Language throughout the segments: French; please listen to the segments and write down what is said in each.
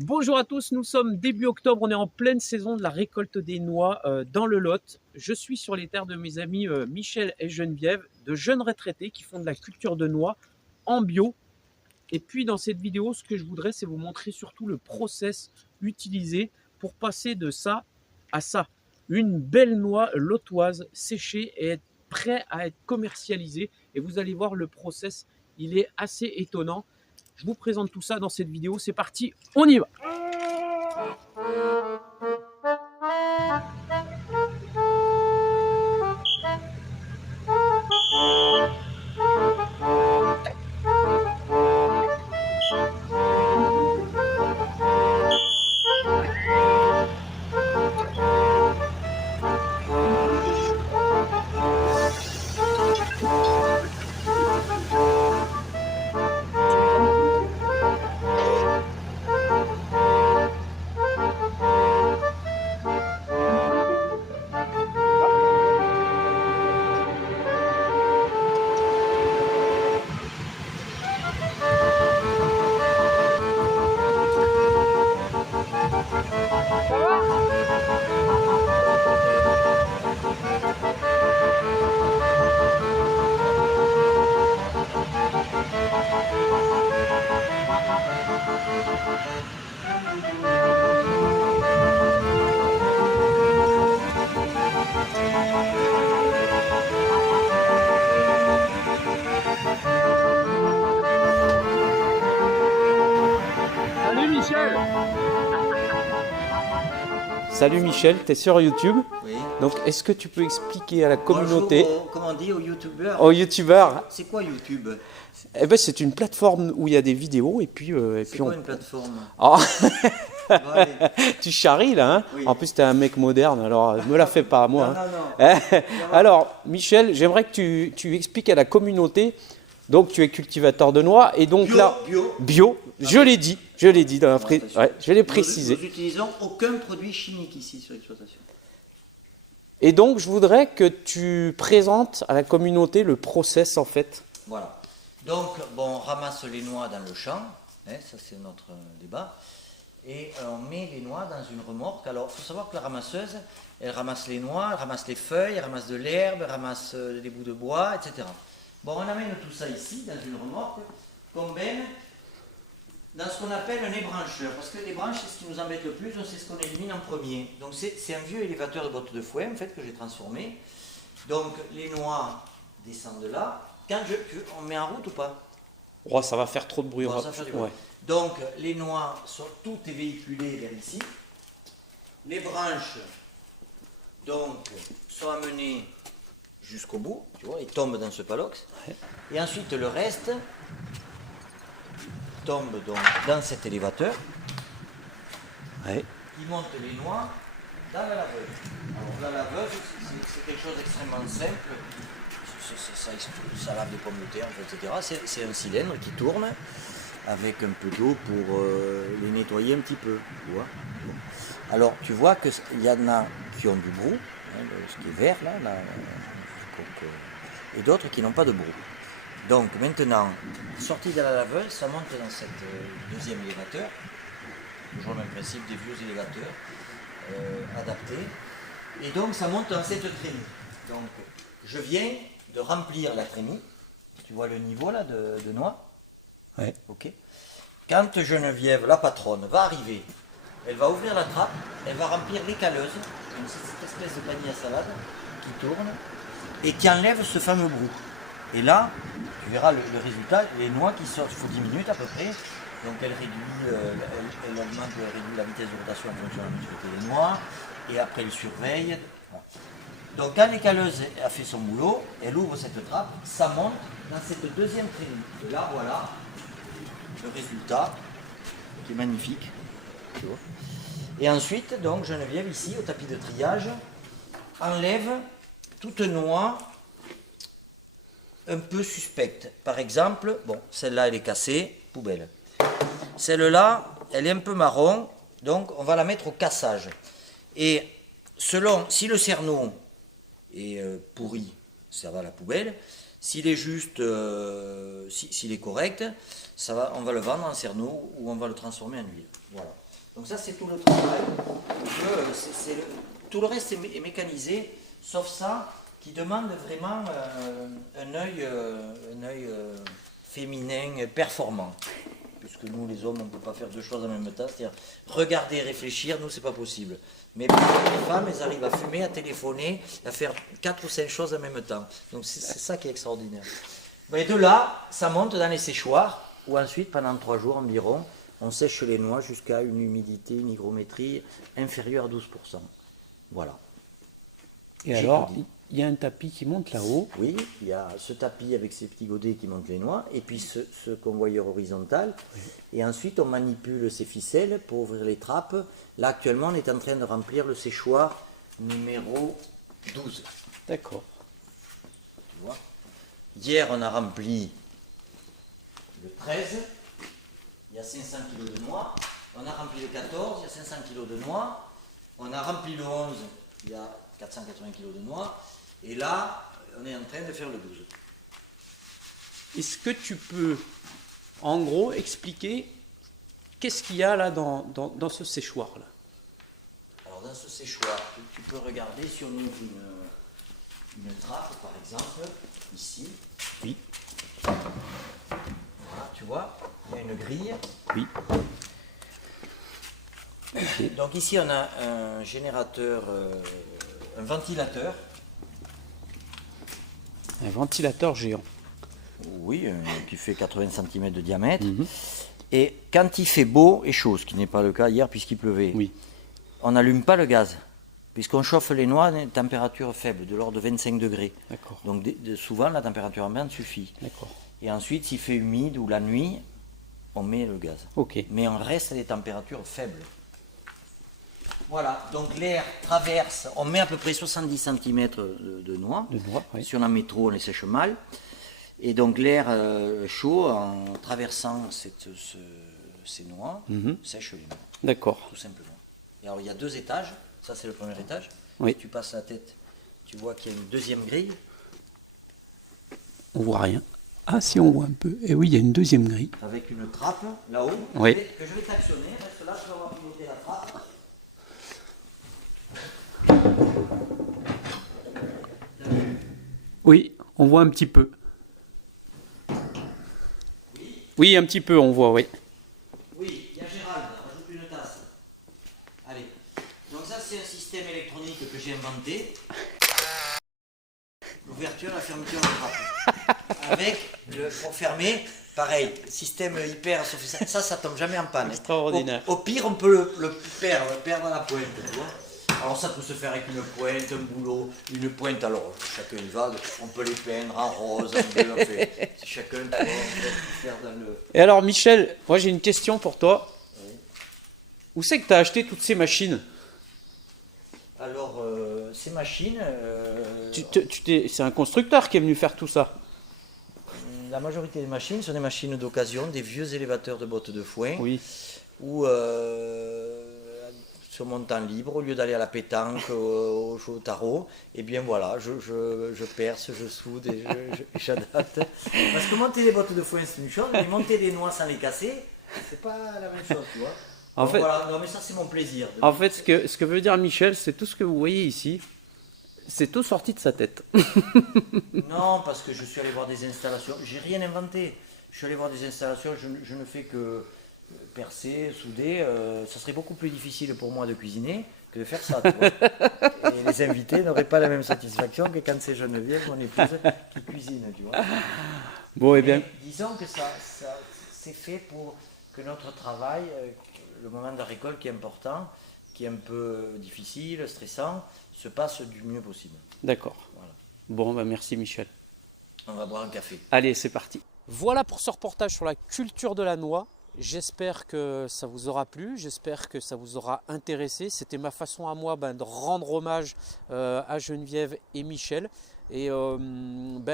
Bonjour à tous, nous sommes début octobre, on est en pleine saison de la récolte des noix dans le Lot. Je suis sur les terres de mes amis Michel et Geneviève, de jeunes retraités qui font de la culture de noix en bio. Et puis dans cette vidéo, ce que je voudrais, c'est vous montrer surtout le process utilisé pour passer de ça à ça. Une belle noix lotoise séchée et être prêt à être commercialisée. Et vous allez voir le process, il est assez étonnant. Je vous présente tout ça dans cette vidéo, c'est parti, on y va! Salut Michel! Salut Michel, tu es sur YouTube. Oui. Donc est-ce que tu peux expliquer à la communauté, Bonjour comment on dit, aux youtubeurs. aux youtubeurs, C'est quoi YouTube? eh ben, c'est une plateforme où il y a des vidéos et puis, C'est quoi une plateforme? Ah, Bon, allez. tu charries là, hein. Oui. En plus tu es un mec moderne, alors me la fais pas à moi. Non, hein. non, non. Alors Michel, j'aimerais que tu expliques à la communauté, donc tu es cultivateur de noix et donc Bio, là, bio. je l'ai dit dans la Attention. ouais, je l'ai précisé. Nous n'utilisons aucun produit chimique ici sur l'exploitation. Et donc, je voudrais que tu présentes à la communauté le process en fait. Voilà. Donc, bon, on ramasse les noix dans le champ, hein, ça c'est notre débat, et on met les noix dans une remorque. Alors, il faut savoir que la ramasseuse, elle ramasse les noix, elle ramasse les feuilles, elle ramasse de l'herbe, elle ramasse des bouts de bois, etc. Bon, on amène tout ça ici, dans une remorque, qu'on baigne dans ce qu'on appelle un ébrancheur, parce que les branches, c'est ce qui nous embête le plus, donc c'est ce qu'on élimine en premier. Donc c'est un vieux élévateur de bottes de fouet, en fait, que j'ai transformé. Donc les noix descendent de là. On met en route ou pas? Oh, ça va faire trop de bruit. Bon, ça fait du bruit. Ouais. Donc les noix sont toutes véhiculées vers ici. Les branches, donc, sont amenées jusqu'au bout, tu vois, ils tombent dans ce palox. Et ensuite le reste tombe donc dans cet élévateur. Ouais. Il monte les noix dans la laveuse. Alors la laveuse, c'est quelque chose d'extrêmement simple. Ça lave des pommes de terre, etc. C'est un cylindre qui tourne avec un peu d'eau pour les nettoyer un petit peu. Tu vois. Alors tu vois qu'il y en a qui ont du brou, hein, ce qui est vert là, et d'autres qui n'ont pas de brou. Donc maintenant, sorti de la laveuse, ça monte dans cette deuxième élévateur. Toujours le même principe des vieux élévateurs adaptés. Et donc ça monte dans cette trémie. Donc je viens de remplir la trémie. Tu vois le niveau là de noix? Ouais. Ok. Quand Geneviève, la patronne, va arriver, elle va ouvrir la trappe, elle va remplir les caleuses, cette espèce de panier à salade qui tourne et qui enlève ce fameux brou. Et là, tu verras le résultat, les noix qui sortent, il faut 10 minutes à peu près. Donc elle réduit, elle augmente, elle réduit la vitesse de rotation en fonction de la maturité des noix. Et après elle surveille. Voilà. Donc quand l'écaleuse a fait son boulot, elle ouvre cette trappe, ça monte dans cette deuxième trémie. Et là voilà le résultat qui est magnifique. Tu vois. Et ensuite, donc Geneviève ici au tapis de triage enlève toute noix un peu suspecte. Par exemple, bon, celle-là elle est cassée, poubelle. Celle-là, elle est un peu marron, donc on va la mettre au cassage. Et selon, si le cerneau est pourri, ça va à la poubelle. S'il est juste, s'il est correct, on va le vendre en cerneau ou on va le transformer en huile. Voilà. Donc ça c'est tout le travail. Tout le reste est mécanisé, sauf ça qui demande vraiment un œil féminin performant. Puisque nous les hommes on ne peut pas faire deux choses en même temps, c'est-à-dire regarder et réfléchir, nous c'est pas possible. Mais les femmes, elles arrivent à fumer, à téléphoner, à faire 4 ou 5 choses en même temps. Donc c'est ça qui est extraordinaire. Et de là, ça monte dans les séchoirs, où ensuite, pendant 3 jours environ, on sèche les noix jusqu'à une humidité, une hygrométrie inférieure à 12%. Voilà. Et alors, il y a un tapis qui monte là-haut. Oui, il y a ce tapis avec ces petits godets qui montent les noix, et puis ce convoyeur horizontal. Oui. Et ensuite, on manipule ces ficelles pour ouvrir les trappes. Là, actuellement, on est en train de remplir le séchoir numéro 12. D'accord. Tu vois ? Hier, on a rempli le 13. Il y a 500 kg de noix. On a rempli le 14. Il y a 500 kg de noix. On a rempli le 11. Il y a 480 kg de noix. Et là, on est en train de faire le 12. Est-ce que tu peux, en gros, expliquer qu'est-ce qu'il y a là dans ce séchoir-là? Alors, dans ce séchoir, tu peux regarder si on ouvre une trappe, par exemple, ici. Oui. Voilà, tu vois, il y a une grille. Oui. Okay. Donc ici, on a un générateur, un ventilateur. Un ventilateur géant. Oui, qui fait 80 cm de diamètre. Et quand il fait beau et chaud, ce qui n'est pas le cas hier puisqu'il pleuvait, oui. On n'allume pas le gaz, puisqu'on chauffe les noix à une température faible, de l'ordre de 25 degrés. D'accord. Donc souvent, la température ambiante suffit. D'accord. Et ensuite, s'il fait humide ou la nuit, on met le gaz. Ok. Mais on reste à des températures faibles. Voilà, donc l'air traverse, on met à peu près 70 cm de noix. De noix, oui. Si on en met trop, on les sèche mal. Et donc l'air chaud, en traversant ces noix, sèche les noix. D'accord. Tout simplement. Et alors il y a 2 étages, ça c'est le premier étage. Oui. Si tu passes la tête, tu vois qu'il y a une deuxième grille. On voit rien. Ah si, on voit un peu. Et oui, il y a une deuxième grille. Avec une trappe là-haut, oui. que je vais t'actionner. Reste là, tu vas voir piloter la trappe. Oui, on voit un petit peu. Oui, un petit peu, on voit, oui. Oui, il y a Gérald, rajoute une tasse. Allez. Donc ça, c'est un système électronique que j'ai inventé. L'ouverture, la fermeture de trappe. Avec, pour fermer, pareil, système hyper sophistiqué. Ça tombe jamais en panne. Extraordinaire. Au pire, on peut le perdre à la pointe, tu vois. Alors ça peut se faire avec une pointe, un boulot, une pointe, alors chacun y va, on peut les peindre en rose, en bleu, en fait. Chacun, tu vois, on peut faire dans le... Et alors Michel, moi j'ai une question pour toi. Oui. Où c'est que tu as acheté toutes ces machines? Alors, ces machines... c'est un constructeur qui est venu faire tout ça? La majorité des machines sont des machines d'occasion, des vieux élévateurs de bottes de foin. Oui. Où... sur mon temps libre, au lieu d'aller à la pétanque, au jeu au tarot, et bien voilà, je perce, je soude et j'adapte. Parce que monter les bottes de foin c'est une chose, mais monter des noix sans les casser, c'est pas la même chose, tu vois. En fait, voilà, non mais ça c'est mon plaisir. En fait, ce que veut dire Michel, c'est tout ce que vous voyez ici, c'est tout sorti de sa tête. Non, parce que je suis allé voir des installations, j'ai rien inventé. Je suis allé voir des installations, je ne fais que percer, souder, ça serait beaucoup plus difficile pour moi de cuisiner que de faire ça. Tu vois. Et les invités n'auraient pas la même satisfaction que quand c'est Geneviève, mon épouse, qui cuisine. Tu vois. Bon, et bien. Disons que ça c'est fait pour que notre travail, le moment de la récolte qui est important, qui est un peu difficile, stressant, se passe du mieux possible. D'accord. Voilà. Bon, ben merci Michel. On va boire un café. Allez, c'est parti. Voilà pour ce reportage sur la culture de la noix. J'espère que ça vous aura plu, j'espère que ça vous aura intéressé. C'était ma façon à moi de rendre hommage à Geneviève et Michel. Et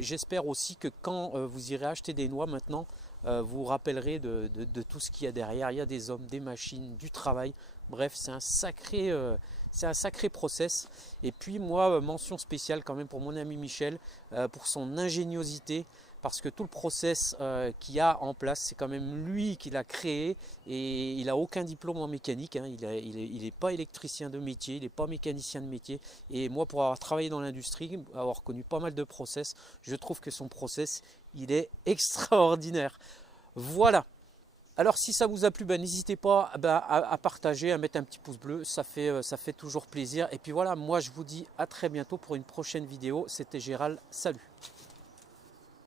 j'espère aussi que quand vous irez acheter des noix maintenant, vous vous rappellerez de tout ce qu'il y a derrière. Il y a des hommes, des machines, du travail. Bref, c'est un sacré c'est un sacré process. Et puis moi, mention spéciale quand même pour mon ami Michel, pour son ingéniosité, parce que tout le process qu'il y a en place, c'est quand même lui qui l'a créé, et il n'a aucun diplôme en mécanique, hein. Il n'est pas électricien de métier, il n'est pas mécanicien de métier. Et moi, pour avoir travaillé dans l'industrie, avoir connu pas mal de process, je trouve que son process, il est extraordinaire. Voilà. Alors si ça vous a plu, n'hésitez pas à partager, à mettre un petit pouce bleu, ça fait toujours plaisir. Et puis voilà, moi je vous dis à très bientôt pour une prochaine vidéo. C'était Gérald, salut.